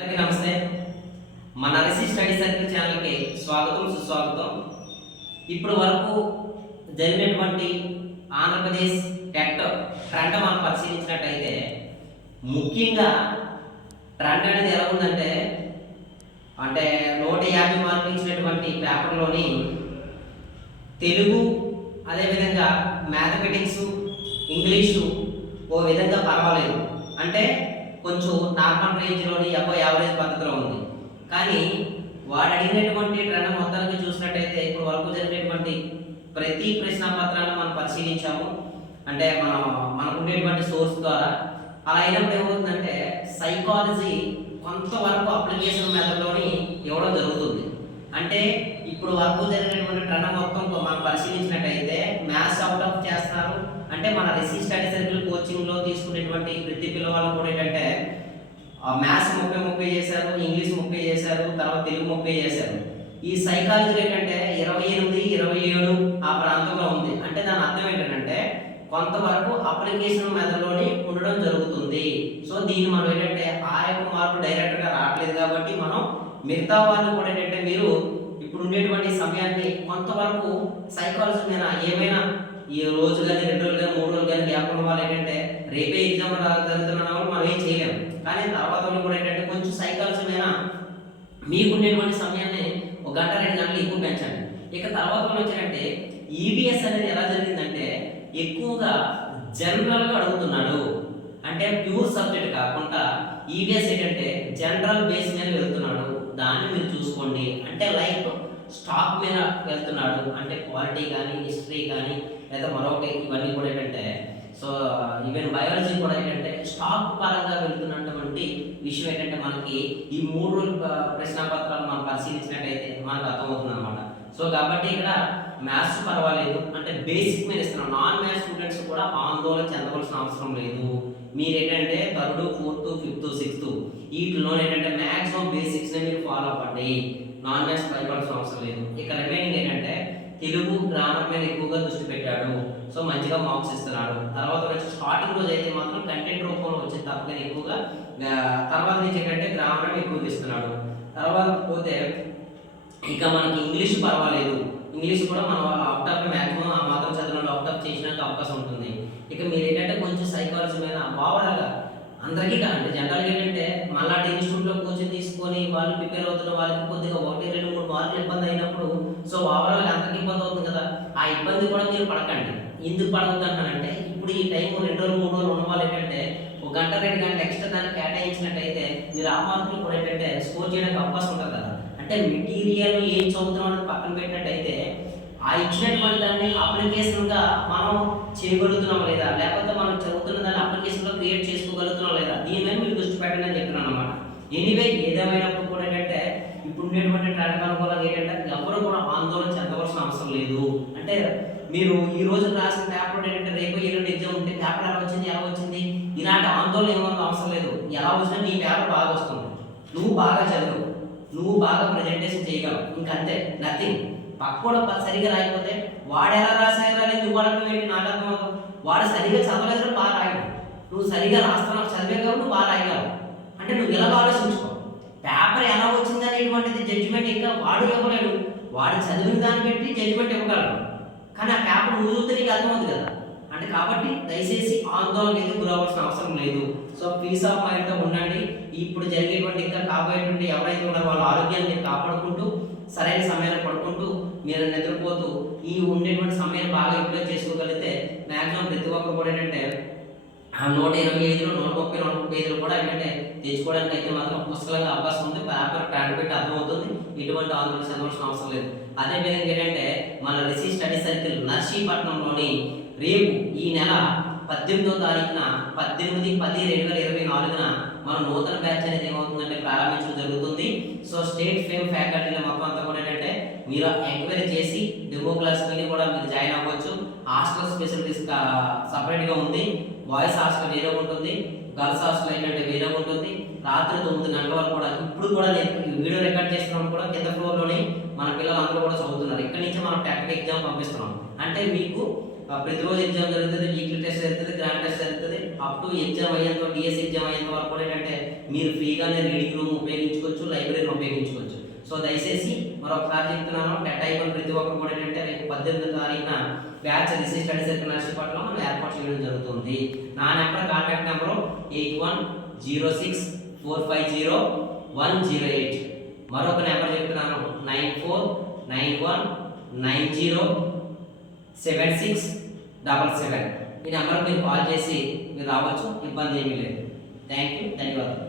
అందరికీ నమస్తే. మన రిసి స్టడీ సర్కిల్ ఛానల్కి స్వాగతం సుస్వాగతం. ఇప్పుడు వరకు జరిగినటువంటి ఆంధ్రప్రదేశ్ టెట్ ట్రెండ్ మనం పరిశీలించినట్టయితే ముఖ్యంగా ట్రెండ్ అనేది ఎలా ఉందంటే 150 మార్కులు ఇచ్చినటువంటి పేపర్లోని తెలుగు, అదేవిధంగా మ్యాథమెటిక్స్, ఇంగ్లీషు ఓ విధంగా పర్వాలేదు, అంటే కొంచెం నార్మల్ రేంజ్లోని అబౌవ్ యావరేజ్ పద్ధతిలో ఉంది. కానీ వాడు అడిగినటువంటి ట్రెండ్ మొత్తానికి చూసినట్టయితే ఇప్పుడు వరకు జరిగినటువంటి ప్రతి ప్రశ్నాపత్రాన్ని మనం పరిశీలించాము, అంటే మనకు ఉండేటువంటి సోర్స్ ద్వారా. అలా అయినప్పుడు ఏమవుతుందంటే సైకాలజీ కొంతవరకు అప్లికేషన్ మెథడ్లోని ఇవ్వడం జరుగుతుంది. అంటే ఇప్పుడు వరకు జరిగినటువంటి ట్రెండ్ మొత్తం మనం పరిశీలించినట్టయితే మ్యాథ్స్ అవుట్ ఆఫ్ చేస్తున్నారు. అంటే మన రిసి స్టడీ సర్కిల్ కోచింగ్లో తీసుకునేటువంటి ప్రతి పిల్లవాళ్ళు కూడా ఏంటంటే మ్యాథ్స్ 30 చేశారు, ఇంగ్లీష్ 30 చేశారు, తర్వాత తెలుగు 30 చేశారు. ఈ సైకాలజీ ఏంటంటే 28, 27 ఆ ప్రాంతంలో ఉంది. అంటే దాని అర్థం ఏంటంటే కొంతవరకు అప్లికేషన్ మెథడ్లోని ఉండడం జరుగుతుంది. సో దీన్ని మనం ఏంటంటే ఆ యొక్క మార్పు డైరెక్ట్గా రావట్లేదు కాబట్టి మనం మిగతా వాళ్ళు కూడా ఏంటంటే మీరు ఇప్పుడు ఉండేటువంటి సమయాన్ని కొంతవరకు సైకాలజీ మీద ఏమైనా ఈ రోజు కానీ 2 రోజులు కానీ 3 రోజులు కానీ గ్యాప్ ఉన్న వాళ్ళు ఏంటంటే రేపే ఎగ్జామ్ జరుగుతున్న వాళ్ళు మనం ఏం చేయలేము. కానీ తర్వాత వాళ్ళు కూడా ఏంటంటే కొంచెం సైకాలజీ మీద మీకు ఉండేటువంటి సమయాన్ని 1 గంట 2 గంటలు ఎక్కువ పెంచండి. ఇక తర్వాత వాళ్ళు వచ్చారంటే ఈవీఎస్ అనేది ఎలా జరిగిందంటే ఎక్కువగా జనరల్గా అడుగుతున్నాడు, అంటే ప్యూర్ సబ్జెక్ట్ కాకుండా ఈవీఎస్ ఏంటంటే జనరల్ బేస్ మీద వెళ్తున్నాడు. దాన్ని మీరు చూసుకోండి. అంటే లైక్ స్టాక్ మీద వెళ్తున్నాడు, అంటే క్వాలిటీ కానీ హిస్టరీ కానీ లేదా మరొకటి ఇవన్నీ కూడా ఏంటంటే సో ఈవెన్ బయాలజీ కూడా ఏంటంటే స్టాక్ పరంగా వెళ్తున్నటువంటి విషయం ఏంటంటే మనకి ఈ 3 రోజుల ప్రశ్నాపత్రాలు మనం పరిశీలించినట్టయితే మనకు అర్థమవుతుంది అనమాట. సో కాబట్టి ఇక్కడ మ్యాథ్స్ పర్వాలేదు, అంటే బేసిక్ మీద ఇస్తున్నాం. నాన్ మ్యాథ్స్ స్టూడెంట్స్ కూడా ఆందోళన చెందవలసిన అవసరం లేదు. మీరు ఏంటంటే 3rd, 4th, 5th, 6th వీటిలో ఏంటంటే మ్యాక్సిమం బేసిక్స్ మీరు ఫాలో అవ్వండి. నాన్ మ్యాథ్స్ భయపడాల్సిన అవసరం లేదు. ఇక రిమైనింగ్ ఏంటంటే తెలుగు గ్రామర్ మీద ఎక్కువగా దృష్టి పెట్టాడు, సో మంచిగా మార్క్స్ ఇస్తున్నాడు. తర్వాత వచ్చి స్టార్టింగ్ రోజు అయితే మాత్రం కంటెంట్ రూపంలో వచ్చే తప్పని ఎక్కువగా, తర్వాత నుంచి ఏంటంటే గ్రామర్ ఎక్కువగా ఇస్తున్నాడు. తర్వాత పోతే ఇక మనకి ఇంగ్లీష్ పర్వాలేదు. ఇంగ్లీష్ కూడా మనం అవుట్ ఆఫ్ మ్యాక్సిమం ఆ మాత్రం చదివిన అవుట్ ఆఫ్ చేసినాక అవకాశం ఉంటుంది. ఇక మీరు ఏంటంటే కొంచెం సైకాలజీ మీద ఓవరాల్గా అందరికీ కాదండి, జనరల్గా ఏంటంటే మళ్ళీ ఇన్స్టిట్యూట్లో కోచింగ్ తీసుకొని వాళ్ళు ప్రిపేర్ అవుతున్న వాళ్ళకి కొద్దిగా 1, 2, 3 మార్కులు ఇబ్బంది అయినప్పుడు సో ఓవరాల్గా అందరికీ ఇబ్బంది అవుతుంది కదా. ఆ ఇబ్బంది కూడా మీరు పడకండి. ఎందుకు పడవద్దంటానంటే ఇప్పుడు ఈ టైం 2 రోజులు 3 రోజులు ఉన్న వాళ్ళు ఏంటంటే 1 గంట 2 గంటలు ఎక్స్ట్రా దాన్ని కేటాయించినట్టయితే మీరు ఆ మార్కులు కూడా ఏంటంటే స్కోర్ చేయడానికి అవకాశం ఉంటుంది కదా. అంటే మెటీరియల్ ఏం చదువుతున్నాం అనేది పక్కన పెట్టినట్టయితే ఆ ఇచ్చినటువంటి దాన్ని అప్లికేషన్గా మనం చేయగలుగుతున్నాం లేదా, లేకపోతే మనం చదువుతున్న దాన్ని అప్లికేషన్లో క్రియేట్ చేసుకోగలుగుతున్నాం లేదా, దీని మీద మీరు దృష్టి పెట్టండి అని చెప్తున్నాను అనమాట. ఎనీవే ఏదేమైనప్పుడు కూడా ఏంటంటే ఇప్పుడు ఉండేటువంటి ట్రాక్ అనుకూలంగా ఏంటంటే ఎవరు కూడా ఆందోళన చెందవలసిన అవసరం లేదు. అంటే మీరు ఈ రోజు రాసిన పేపర్ ఏంటంటే రేపు ఎల్లుండి ఎగ్జామ్ ఉంటే పేపర్ ఎలా వచ్చింది ఇలాంటి ఆందోళన ఏమన్నా అవసరం లేదు. ఎలా వచ్చినా నీ పేపర్ బాగా వస్తుంది, నువ్వు బాగా చదువు, నువ్వు బాగా ప్రజెంటేషన్ చేయగలవు, ఇంకంతే, నథింగ్. పక్కన సరిగా రాయకపోతే వాడు ఎలా రాసాయో నువ్వు వాడటం ఏంటి నాకు అర్థం అవుతుంది. వాడు సరిగా చదవలేదు బాగా రాయడు, నువ్వు సరిగా రాస్తున్నావు చదివేగలవు, నువ్వు బాగా రాయగలవు. అంటే నువ్వు ఎలా ఆలోచించుకో, పేపర్ ఎలా వచ్చింది అనేటువంటిది జడ్జిమెంట్ ఇంకా వాడు ఇవ్వలేడు. వాడు చదివిన దాన్ని బట్టి జడ్జిమెంట్ ఇవ్వగలడు, కానీ ఆ పేపర్ నువ్వు చూస్తే నీకు అర్థమవుతుంది కదా. అంటే కాబట్టి దయచేసి ఆందోళన అయితే గురవలసిన అవసరం లేదు. సో పీస్ ఆఫ్ మైండ్తో ఉండండి. ఇప్పుడు జరిగేటువంటి ఇంకా కాబోయేటువంటి ఎవరైతే ఉన్నారో వాళ్ళ ఆరోగ్యాన్ని మీరు కాపాడుకుంటూ సరైన సమయాన్ని పడుకుంటూ మీరు నిద్రపోతూ ఈ ఉండేటువంటి సమయాన్ని బాగా యూటిలైజ్ చేసుకోగలిగితే మ్యాక్సిమం ప్రతి ఒక్కరు కూడా ఏంటంటే 125, 130, 135 కూడా ఏంటంటే తెచ్చుకోవడానికి అయితే మాత్రం పుస్తకాలకు అవకాశం ఉంది. పేపర్ ట్రాండ్ పెట్టి అర్థమవుతుంది, ఎటువంటి ఆందోళన చెందవలసిన అవసరం లేదు. అదేవిధంగా ఏంటంటే మన రిసి స్టడీ సర్కిల్ నర్సీపట్నంలోని రేపు ఈ నెల 18వ తారీఖున 18/10/2024న మన నూతన బ్యాచ్ అనేది ఏమవుతుందంటే ప్రారంభించడం జరుగుతుంది. సో స్టేట్ ఫేమ్ ఫ్యాకల్టీలో మొత్తం అంతా కూడా ఏంటంటే మీరు ఎంక్వైరీ చేసి డెమో క్లాస్కి కూడా మీరు జాయిన్ అవ్వచ్చు. హాస్టల్ స్పెషలిటీస్ సపరేట్గా ఉంది, బాయ్స్ హాస్టల్ వేరే ఉంటుంది, గర్ల్స్ హాస్టల్ ఏంటంటే వేరే ఉంటుంది. రాత్రి 9 గంటల వరకు కూడా ఇప్పుడు కూడా నేను వీడియో రికార్డ్ చేస్తున్నప్పుడు కూడా కింద ఫ్లోర్లోనే మన పిల్లలందరూ కూడా చదువుతున్నారు. ఇక్కడి నుంచి మనం టెట్ ఎగ్జామ్ పంపిస్తున్నాం. అంటే మీకు ప్రతిరోజు ఎగ్జామ్ జరుగుతుంది, వీక్లీ టెస్ట్ జరుగుతుంది, గ్రాండ్ టెస్ట్ జరుగుతుంది. అప్ టు ఎగ్జామ్ అయ్యేంత డిఎస్సి ఎగ్జామ్ అయ్యేంత వరకు కూడా ఏంటంటే మీరు ఫ్రీగానే రీడింగ్ రూమ్ ఉపయోగించుకోవచ్చు, లైబ్రరీని ఉపయోగించుకోవచ్చు. సో దయచేసి మరొకసారి చెప్తున్నాను, టెట్ అయిపోయిన ప్రతి ఒక్కరు కూడా ఏంటంటే రేపు 18వ తారీఖున బ్యాచ్ రిసీ స్టడీ సర్కిల్ నర్సీపట్నంలో మనం ఏర్పాటు చేయడం జరుగుతుంది. నా నెంబర్ కాంటాక్ట్ నెంబరు 8106450108. మరొక నెంబర్ చెప్తున్నాను 9491907677. ఈ నెంబర్కి మీరు కాల్ చేసి మీరు రావచ్చు, ఇబ్బంది ఏమీ లేదు. థ్యాంక్ యూ, ధన్యవాదాలు.